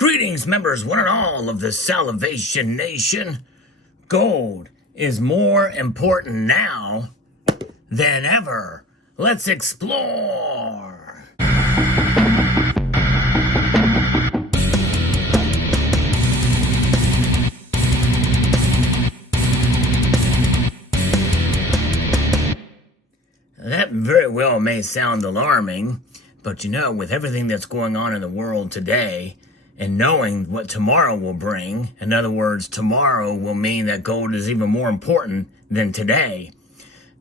Greetings, members, one and all of the Salvation Nation. Gold is more important now than ever. Let's explore. That very well may sound alarming, but you know, with everything that's going on in the world today, and knowing what tomorrow will bring, in other words, tomorrow will mean that gold is even more important than today.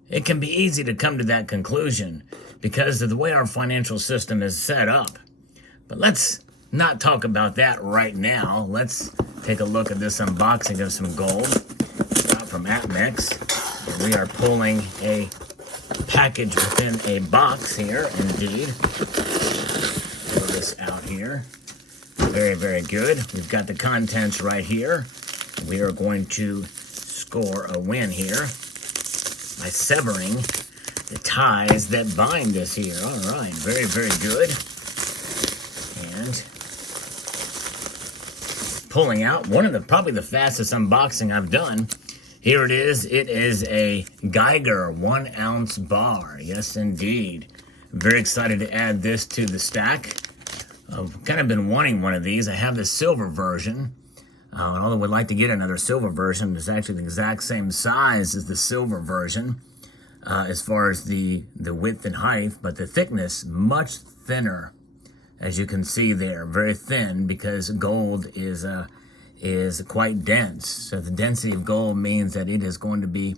It can be easy to come to that conclusion because of the way our financial system is set up. But let's not talk about that right now. Let's take a look at this unboxing of some gold from APMEX. We are pulling a package within a box here, indeed. Pull this out here. Very, very good. We've got the contents right here. We are going to score a win here by severing the ties that bind us here. All right, very, very good. And pulling out one of the, probably the fastest unboxing I've done. Here it is. It is a Geiger 1 ounce bar. Yes, indeed. Very excited to add this to the stack. I've kind of been wanting one of these. I have the silver version. Although I would like to get another silver version. It's actually the exact same size as the silver version as far as the width and height, but the thickness much thinner, as you can see there. Very thin because gold is quite dense. So the density of gold means that it is going to be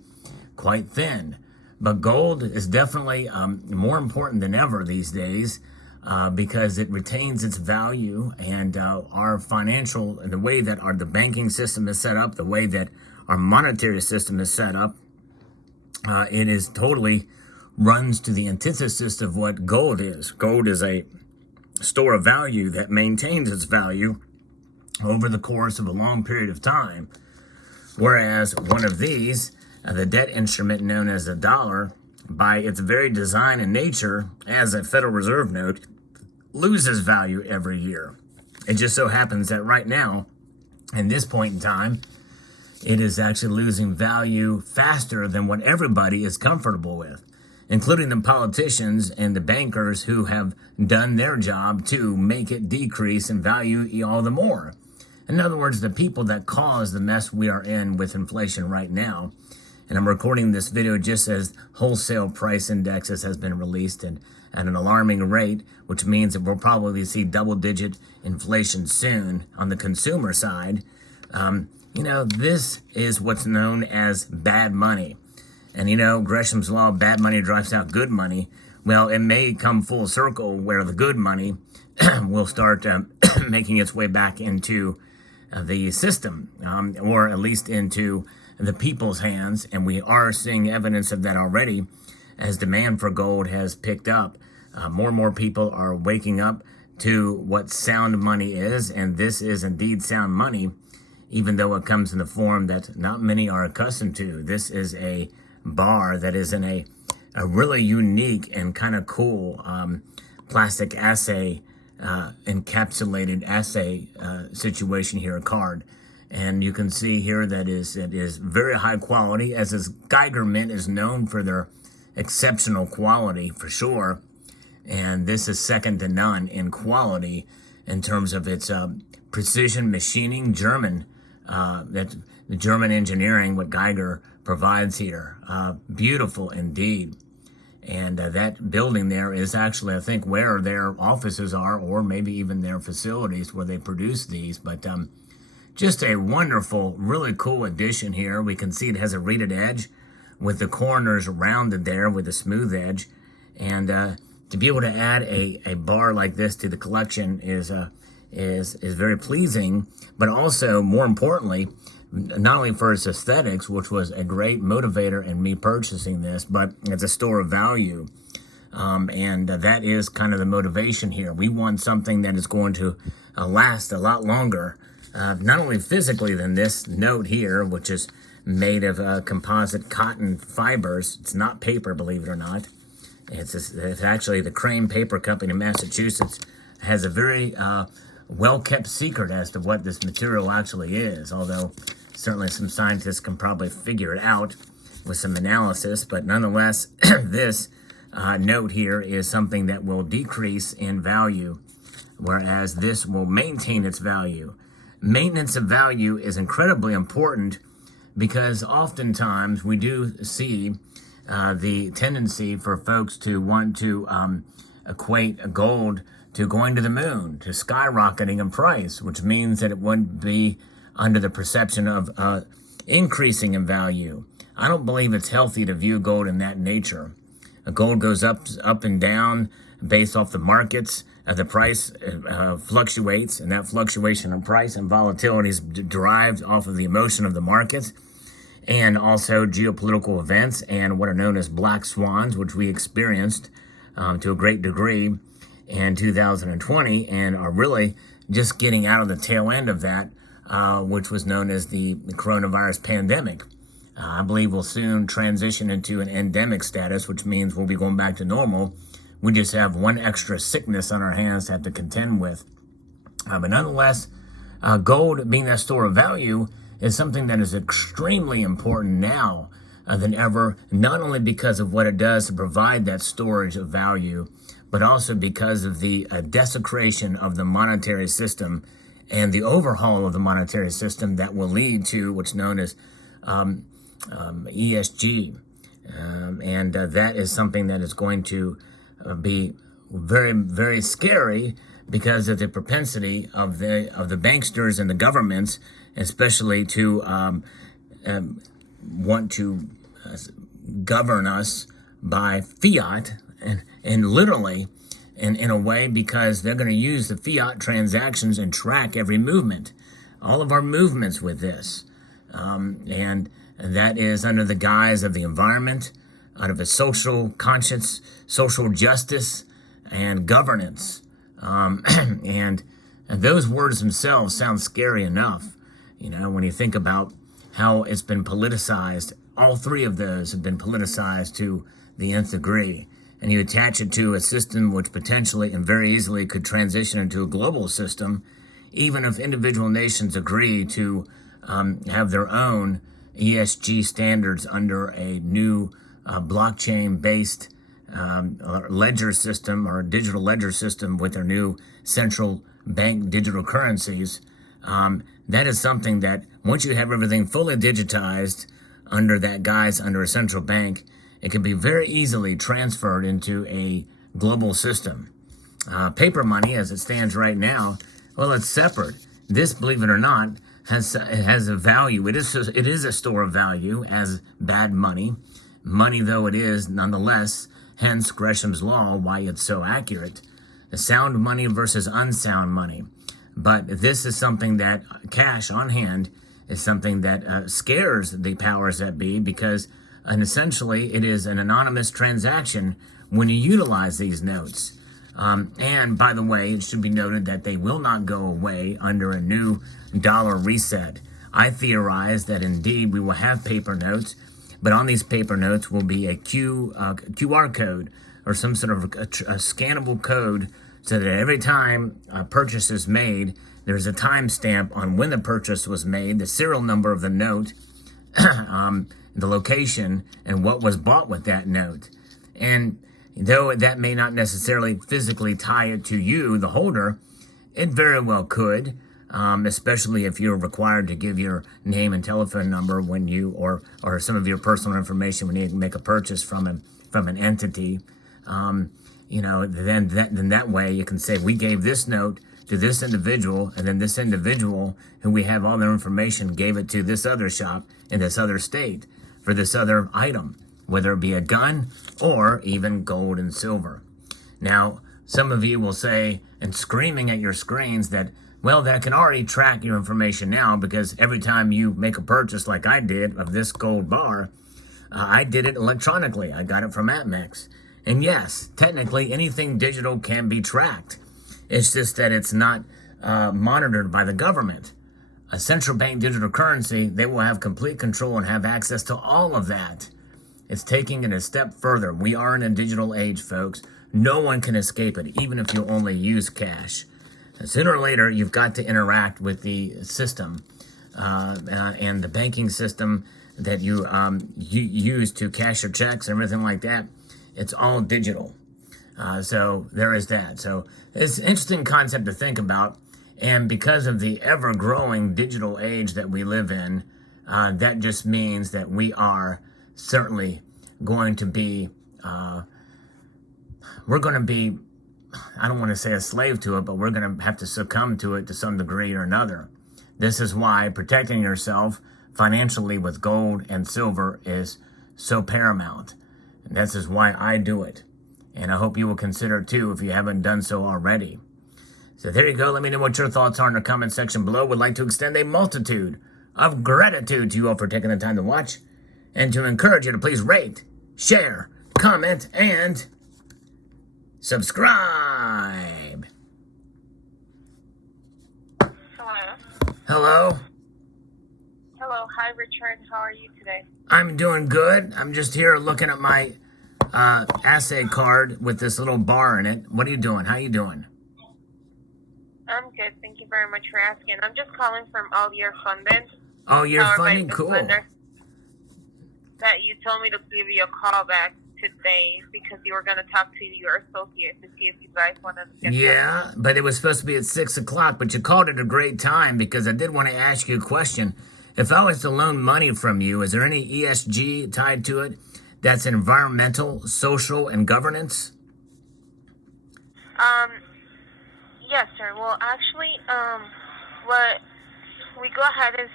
quite thin. But gold is definitely more important than ever these days. Because it retains its value, and our financial, the way that the banking system is set up, the way that our monetary system is set up, it is totally runs to the antithesis of what gold is. Gold is a store of value that maintains its value over the course of a long period of time. Whereas one of these, the debt instrument known as the dollar, by its very design and nature as a Federal Reserve note, loses value every year. It just so happens that right now, in this point in time, it is actually losing value faster than what everybody is comfortable with, including the politicians and the bankers who have done their job to make it decrease in value all the more. In other words, the people that cause the mess we are in with inflation right now. And I'm recording this video just as wholesale price indexes has been released and at an alarming rate, which means that we'll probably see double-digit inflation soon on the consumer side. You know, this is what's known as bad money. And you know, Gresham's law, bad money drives out good money. Well, it may come full circle where the good money will start making its way back into the system, or at least into the people's hands, and we are seeing evidence of that already as demand for gold has picked up. More and more people are waking up to what sound money is, and this is indeed sound money, even though it comes in the form that not many are accustomed to. This is a bar that is in a really unique and kind of cool plastic assay, encapsulated assay situation here, a card. And you can see here that it is very high quality, as is Geiger mint is known for their exceptional quality for sure. And this is second to none in quality in terms of its precision machining, German, that the German engineering, what Geiger provides here. Beautiful indeed. And that building there is actually, I think, where their offices are, or maybe even their facilities where they produce these. But just a wonderful, really cool addition here. We can see it has a reeded edge with the corners rounded there with a smooth edge. And to be able to add a bar like this to the collection is very pleasing, but also, more importantly, not only for its aesthetics, which was a great motivator in me purchasing this, but it's a store of value. And that is kind of the motivation here. We want something that is going to last a lot longer. Not only physically than this note here, which is made of composite cotton fibers. It's not paper, believe it or not. It's actually the Crane Paper Company in Massachusetts has a very well-kept secret as to what this material actually is, although certainly some scientists can probably figure it out with some analysis. But nonetheless, this note here is something that will decrease in value, whereas this will maintain its value. Maintenance of value is incredibly important because oftentimes we do see the tendency for folks to want to equate gold to going to the moon, to skyrocketing in price, which means that it wouldn't be under the perception of increasing in value. I don't believe it's healthy to view gold in that nature. Gold goes up and down based off the markets. The price fluctuates, and that fluctuation in price and volatility is derived off of the emotion of the markets, and also geopolitical events and what are known as black swans, which we experienced to a great degree in 2020, and are really just getting out of the tail end of that, which was known as the coronavirus pandemic. I believe we'll soon transition into an endemic status, which means we'll be going back to normal. We just have one extra sickness on our hands to have to contend with. But nonetheless, gold being that store of value is something that is extremely important now than ever, not only because of what it does to provide that storage of value, but also because of the desecration of the monetary system and the overhaul of the monetary system that will lead to what's known as ESG. And that is something that is going to be very, very scary because of the propensity of the banksters and the governments, especially to want to govern us by fiat and literally in a way, because they're going to use the fiat transactions and track every movement, all of our movements with this. And that is under the guise of the environment, out of a social conscience, social justice, and governance. And those words themselves sound scary enough, when you think about how it's been politicized. All three of those have been politicized to the nth degree. And you attach it to a system which potentially and very easily could transition into a global system, even if individual nations agree to have their own ESG standards under a new blockchain-based ledger system or digital ledger system with their new central bank digital currencies. That is something that once you have everything fully digitized under that guise, under a central bank, it can be very easily transferred into a global system. Paper money, as it stands right now, well, it's separate. This, believe it or not, has a value. It is a store of value as bad money. Money though it is, nonetheless, hence Gresham's law, why it's so accurate. The sound money versus unsound money. But this is something that cash on hand is something that scares the powers that be, because essentially it is an anonymous transaction when you utilize these notes. And by the way, it should be noted that they will not go away under a new dollar reset. I theorize that indeed we will have paper notes, but on these paper notes will be a QR code or some sort of a scannable code, so that every time a purchase is made, there's a timestamp on when the purchase was made, the serial number of the note, the location, and what was bought with that note. And though that may not necessarily physically tie it to you, the holder, it very well could, especially if you're required to give your name and telephone number when you, or some of your personal information when you make a purchase from an entity. Then that way you can say, we gave this note to this individual, and then this individual, who we have all their information, gave it to this other shop in this other state for this other item, whether it be a gun or even gold and silver. Now, some of you will say, and screaming at your screens, that, well, that can already track your information now, because every time you make a purchase like I did of this gold bar, I did it electronically. I got it from Atmex. And yes, technically anything digital can be tracked. It's just that it's not monitored by the government. A central bank digital currency, they will have complete control and have access to all of that. It's taking it a step further. We are in a digital age, folks. No one can escape it, even if you only use cash. Sooner or later, you've got to interact with the system and the banking system that you use to cash your checks and everything like that. It's all digital. So there is that. So it's an interesting concept to think about. And because of the ever-growing digital age that we live in, that just means that we are certainly going to be, we're going to be, I don't want to say a slave to it, but we're going to have to succumb to it to some degree or another. This is why protecting yourself financially with gold and silver is so paramount. And this is why I do it. And I hope you will consider it too if you haven't done so already. So there you go. Let me know what your thoughts are in the comment section below. Would like to extend a multitude of gratitude to you all for taking the time to watch, and to encourage you to please rate, share, comment, and subscribe. Hello. Hello. Hello. Hi, Richard. How are you today? I'm doing good. I'm just here looking at my assay card with this little bar in it. What are you doing? How you doing? I'm good. Thank you very much for asking. I'm just calling from all your funding. Oh, you're funding? Cool. That you told me to give you a call back today because you were going to talk to your associate to see if you guys wanted to get Yeah, but it was supposed to be at 6 o'clock, but you called it a great time because I did want to ask you a question. If I was to loan money from you, is there any ESG tied to it that's environmental, social, and governance? Yes, sir. Well, actually, what we go ahead is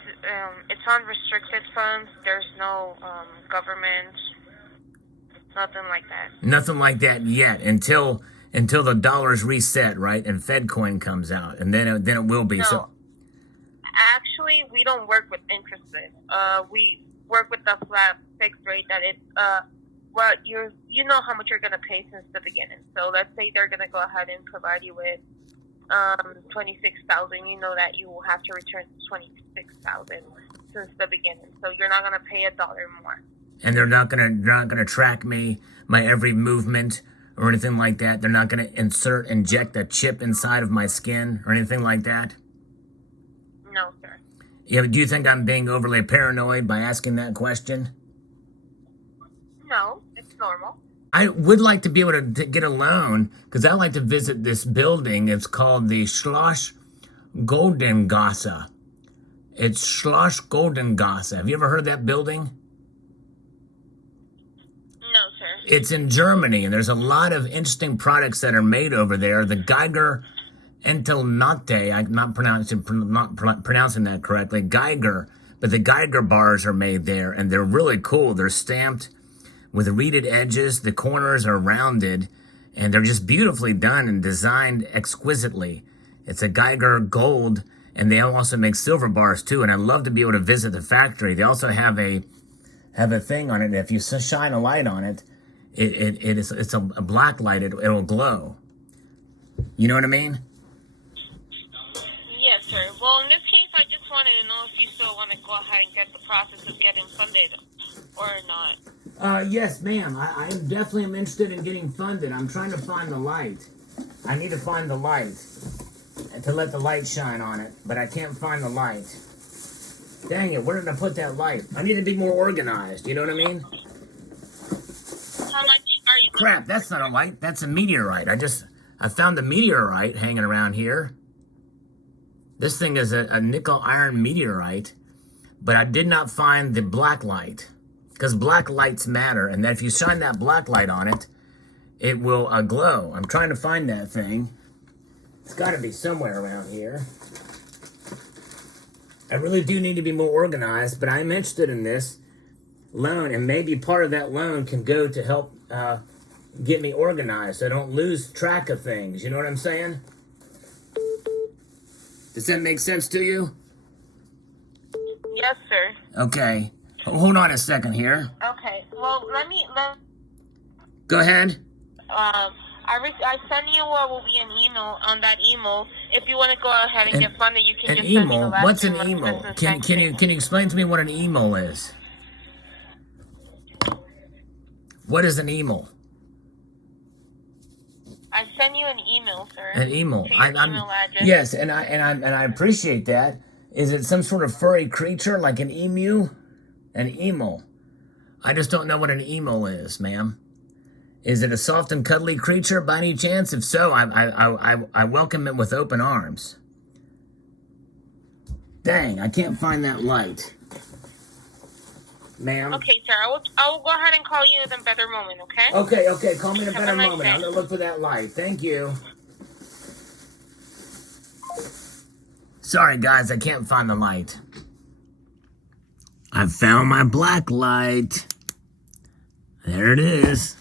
it's unrestricted funds. There's no government, nothing like that. Nothing like that yet until the dollar's reset, right? And Fed coin comes out, and then it will be. No, so actually, we don't work with interest rate. We work with the flat fixed rate that it's what you know how much you're gonna pay since the beginning. So let's say they're gonna go ahead and provide you with $26,000. You know that you will have to return $26,000 since the beginning. So you're not gonna pay $1 more. And they're not gonna track my every movement or anything like that. They're not gonna inject a chip inside of my skin or anything like that. No, sir. Yeah, but do you think I'm being overly paranoid by asking that question? No, it's normal. I would like to be able to get a loan because I like to visit this building. It's called the Schloss Goldengasse. It's Schloss Goldengasse. Have you ever heard of that building? No, sir. It's in Germany, and there's a lot of interesting products that are made over there. The Geiger Entelnate, I'm not pronouncing that correctly, Geiger, but the Geiger bars are made there, and they're really cool. They're stamped with reeded edges. The corners are rounded, and they're just beautifully done and designed exquisitely. It's a Geiger gold, and they also make silver bars too, and I'd love to be able to visit the factory. They also have a thing on it. If you shine a light on it, it's a black light. It'll glow. You know what I mean? Yes, sir. Well, in this case, I just wanted to know if you still want to go ahead and get the process of getting funded or not. Yes, ma'am. I am definitely interested in getting funded. I'm trying to find the light. I need to find the light to let the light shine on it, but I can't find the light. Dang it, where did I put that light? I need to be more organized, you know what I mean? How much are you... Crap, that's not a light. That's a meteorite. I found a meteorite hanging around here. This thing is a nickel iron meteorite, but I did not find the black light. Because black lights matter, and if you shine that black light on it, it will glow. I'm trying to find that thing. It's got to be somewhere around here. I really do need to be more organized, but I'm interested in this loan, and maybe part of that loan can go to help get me organized so I don't lose track of things. You know what I'm saying? Does that make sense to you? Yes, sir. Okay. Hold on a second here. Okay. Well, let Go ahead. I send you what will be an email. On that email, if you want to go ahead and get funded, you can just send me the last What's an email? Can you explain to me what an email is? What is an email? I sent you an email, sir. An email. To your email address. Yes, and I appreciate that. Is it some sort of furry creature like an emu? An emu. I just don't know what an emu is, ma'am. Is it a soft and cuddly creature by any chance? If so, I welcome it with open arms. Dang, I can't find that light. Ma'am. Okay, sir. I will go ahead and call you in a better moment, okay? Okay. Call me in a better moment. Day. I'm going to look for that light. Thank you. Sorry, guys. I can't find the light. I found my black light. There it is.